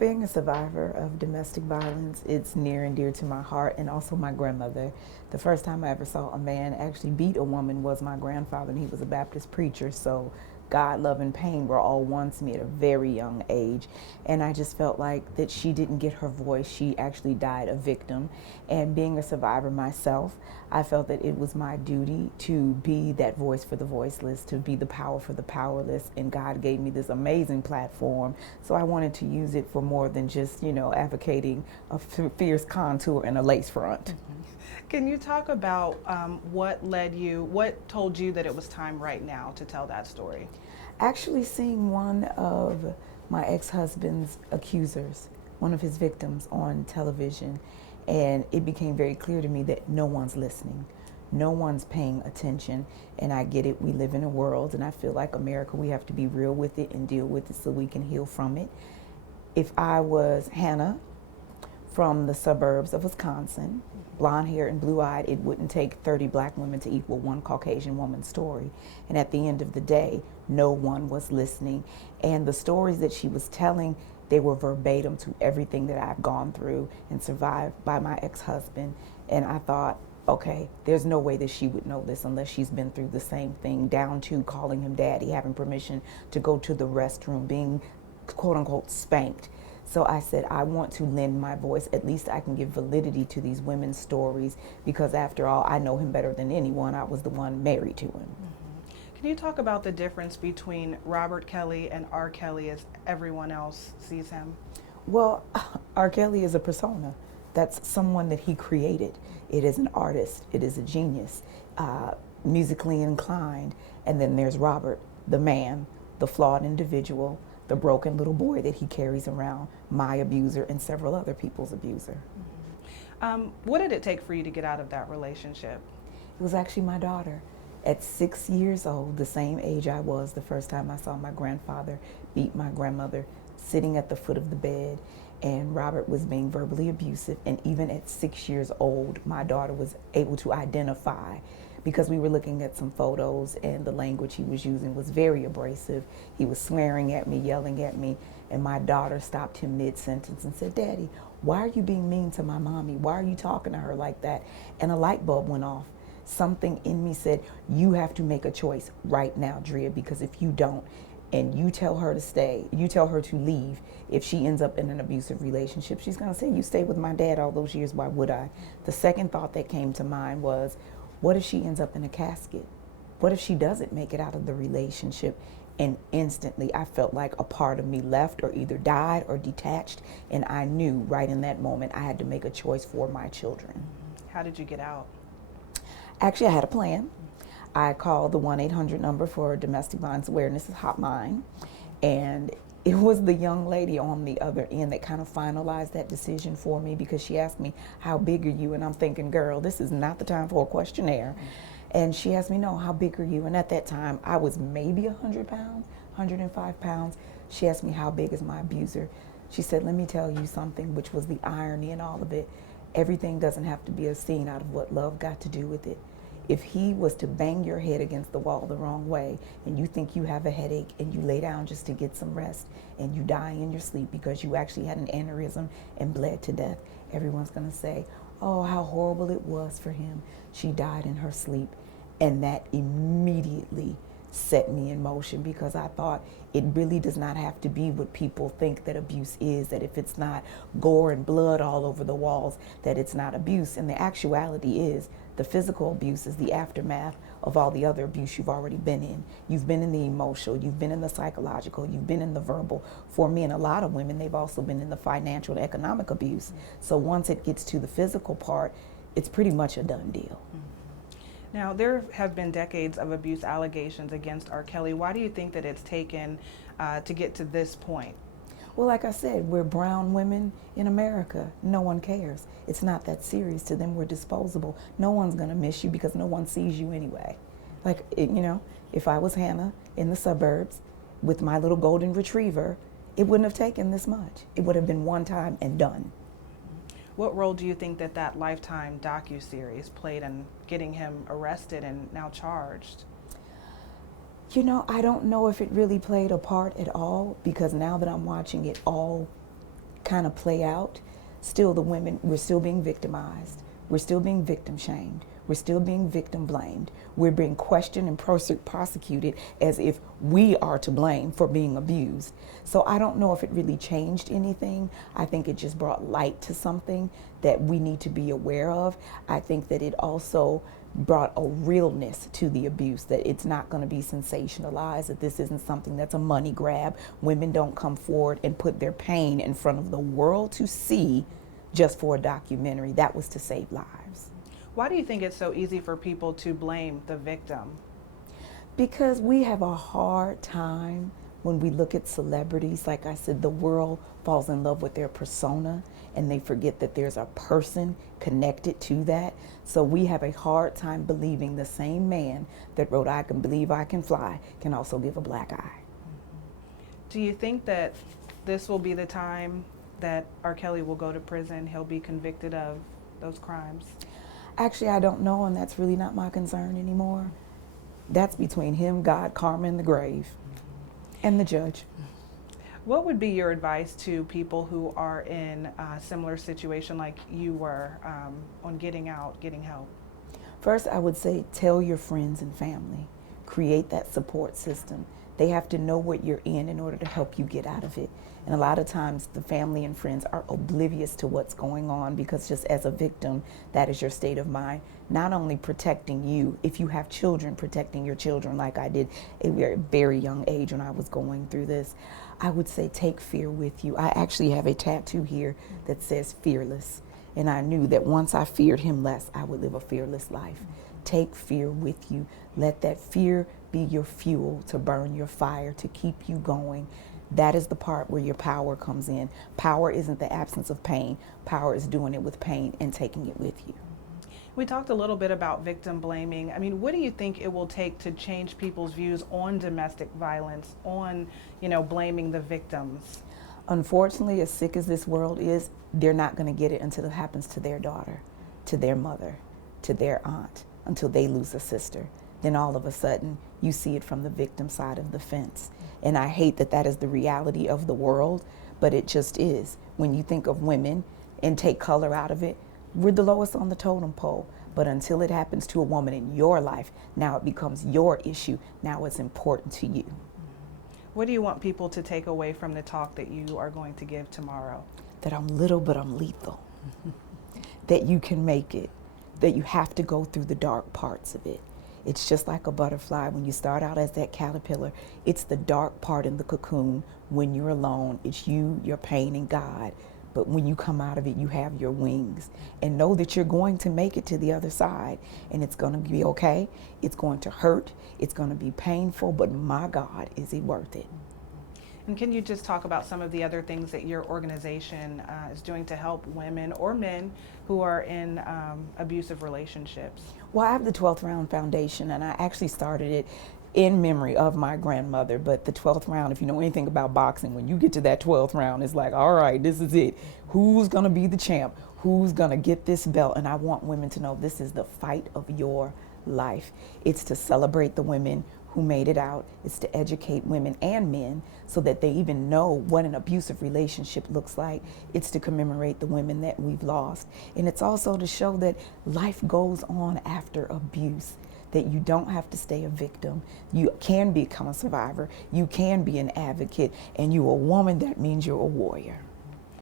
Being a survivor of domestic violence, it's near and dear to my heart, and also my grandmother. The first time I ever saw a man actually beat a woman was my grandfather, and he was a Baptist preacher. So God, love, and pain were all one to me at a very young age. And I just felt like that she didn't get her voice. She actually died a victim. And being a survivor myself, I felt that it was my duty to be that voice for the voiceless, to be the power for the powerless. And God gave me this amazing platform. So I wanted to use it for more than just, advocating a fierce contour and a lace front. Can you talk about what told you that it was time right now to tell that story? Actually, seeing one of my ex-husband's accusers, one of his victims, on television, and it became very clear to me that no one's listening. No one's paying attention, and I get it. We live in a world, and I feel like America, we have to be real with it and deal with it so we can heal from it. If I was Hannah from the suburbs of Wisconsin, blonde hair and blue eyed, it wouldn't take 30 black women to equal one Caucasian woman's story. And at the end of the day, no one was listening. And the stories that she was telling, they were verbatim to everything that I've gone through and survived by my ex-husband. And I thought, okay, there's no way that she would know this unless she's been through the same thing, down to calling him daddy, having permission to go to the restroom, being quote unquote spanked. So I said, I want to lend my voice. At least I can give validity to these women's stories, because after all, I know him better than anyone. I was the one married to him. Mm-hmm. Can you talk about the difference between Robert Kelly and R. Kelly as everyone else sees him? Well, R. Kelly is a persona. That's someone that he created. It is an artist. It is a genius, musically inclined. And then there's Robert, the man, the flawed individual, the broken little boy that he carries around, my abuser and several other people's abuser. Mm-hmm. What did it take for you to get out of that relationship? It was actually my daughter. At 6 years old, the same age I was the first time I saw my grandfather beat my grandmother, sitting at the foot of the bed, and Robert was being verbally abusive. And even at 6 years old, my daughter was able to identify, because we were looking at some photos and the language he was using was very abrasive. He was swearing at me, yelling at me, and my daughter stopped him mid-sentence and said, "Daddy, why are you being mean to my mommy? Why are you talking to her like that?" And a light bulb went off. Something in me said, you have to make a choice right now, Drea, because if you don't, and you tell her to stay, you tell her to leave, if she ends up in an abusive relationship, she's gonna say, you stayed with my dad all those years, why would I? The second thought that came to mind was, what if she ends up in a casket? What if she doesn't make it out of the relationship? And instantly I felt like a part of me left, or either died or detached, and I knew right in that moment I had to make a choice for my children. How did you get out? Actually, I had a plan. I called the 1-800 number for domestic violence awareness hotline, and it was the young lady on the other end that kind of finalized that decision for me, because she asked me, how big are you? And I'm thinking, girl, this is not the time for a questionnaire. And she asked me, no, how big are you? And at that time, I was maybe 100 pounds, 105 pounds. She asked me, how big is my abuser? She said, let me tell you something, which was the irony in all of it. Everything doesn't have to be a scene out of what love got to do with it. If he was to bang your head against the wall the wrong way, and you think you have a headache and you lay down just to get some rest, and you die in your sleep because you actually had an aneurysm and bled to death, everyone's gonna say, oh, how horrible it was for him. She died in her sleep. And that immediately set me in motion, because I thought it really does not have to be what people think that abuse is, that if it's not gore and blood all over the walls, that it's not abuse. And the actuality is, the physical abuse is the aftermath of all the other abuse you've already been in. You've been in the emotional, you've been in the psychological, you've been in the verbal. For me and a lot of women, they've also been in the financial and economic abuse. So once it gets to the physical part, it's pretty much a done deal. Now, there have been decades of abuse allegations against R. Kelly. Why do you think that it's taken to get to this point? Well, like I said, we're brown women in America. No one cares. It's not that serious to them. We're disposable. No one's gonna miss you because no one sees you anyway. Like, if I was Hannah in the suburbs with my little golden retriever, it wouldn't have taken this much. It would have been one time and done. What role do you think that Lifetime docuseries played in getting him arrested and now charged? I don't know if it really played a part at all, because now that I'm watching it all kind of play out, still the women, we're still being victimized. We're still being victim shamed. We're still being victim blamed. We're being questioned and prosecuted as if we are to blame for being abused. So I don't know if it really changed anything. I think it just brought light to something that we need to be aware of. I think that it also brought a realness to the abuse, that it's not going to be sensationalized, that this isn't something that's a money grab. Women don't come forward and put their pain in front of the world to see just for a documentary. That was to save lives. Why do you think it's so easy for people to blame the victim? Because we have a hard time when we look at celebrities. Like I said, the world falls in love with their persona and they forget that there's a person connected to that. So we have a hard time believing the same man that wrote "I Can Believe I Can Fly" can also give a black eye. Do you think that this will be the time that R. Kelly will go to prison? He'll be convicted of those crimes? Actually, I don't know, and that's really not my concern anymore. That's between him, God, karma, and the grave, and the judge. What would be your advice to people who are in a similar situation like you were, on getting out, getting help? First, I would say tell your friends and family. Create that support system. They have to know what you're in order to help you get out of it. And a lot of times the family and friends are oblivious to what's going on, because just as a victim, that is your state of mind. Not only protecting you, if you have children, protecting your children like I did at a very, very young age when I was going through this. I would say take fear with you. I actually have a tattoo here that says fearless. And I knew that once I feared him less, I would live a fearless life. Take fear with you. Let that fear be your fuel to burn your fire, to keep you going. That is the part where your power comes in. Power isn't the absence of pain. Power is doing it with pain and taking it with you. We talked a little bit about victim blaming. I mean, what do you think it will take to change people's views on domestic violence, on, blaming the victims? Unfortunately, as sick as this world is, they're not going to get it until it happens to their daughter, to their mother, to their aunt, until they lose a sister. Then all of a sudden, you see it from the victim side of the fence. And I hate that that is the reality of the world, but it just is. When you think of women and take color out of it, we're the lowest on the totem pole. But until it happens to a woman in your life, now it becomes your issue. Now it's important to you. What do you want people to take away from the talk that you are going to give tomorrow? That I'm little, but I'm lethal. That you can make it. That you have to go through the dark parts of it. It's just like a butterfly. When you start out as that caterpillar, it's the dark part in the cocoon. When you're alone, it's you, your pain, and God. But when you come out of it, you have your wings. And know that you're going to make it to the other side. And it's going to be okay. It's going to hurt. It's going to be painful. But my God, is it worth it? And can you just talk about some of the other things that your organization is doing to help women or men who are in abusive relationships? Well, I have the 12th Round Foundation, and I actually started it in memory of my grandmother. But the 12th round, if you know anything about boxing, when you get to that 12th round, it's like, all right, this is it. Who's going to be the champ? Who's going to get this belt? And I want women to know this is the fight of your life. It's to celebrate the women who made it out. It's to educate women and men so that they even know what an abusive relationship looks like. It's to commemorate the women that we've lost. And it's also to show that life goes on after abuse, that you don't have to stay a victim. You can become a survivor. You can be an advocate. And you're a woman, that means you're a warrior.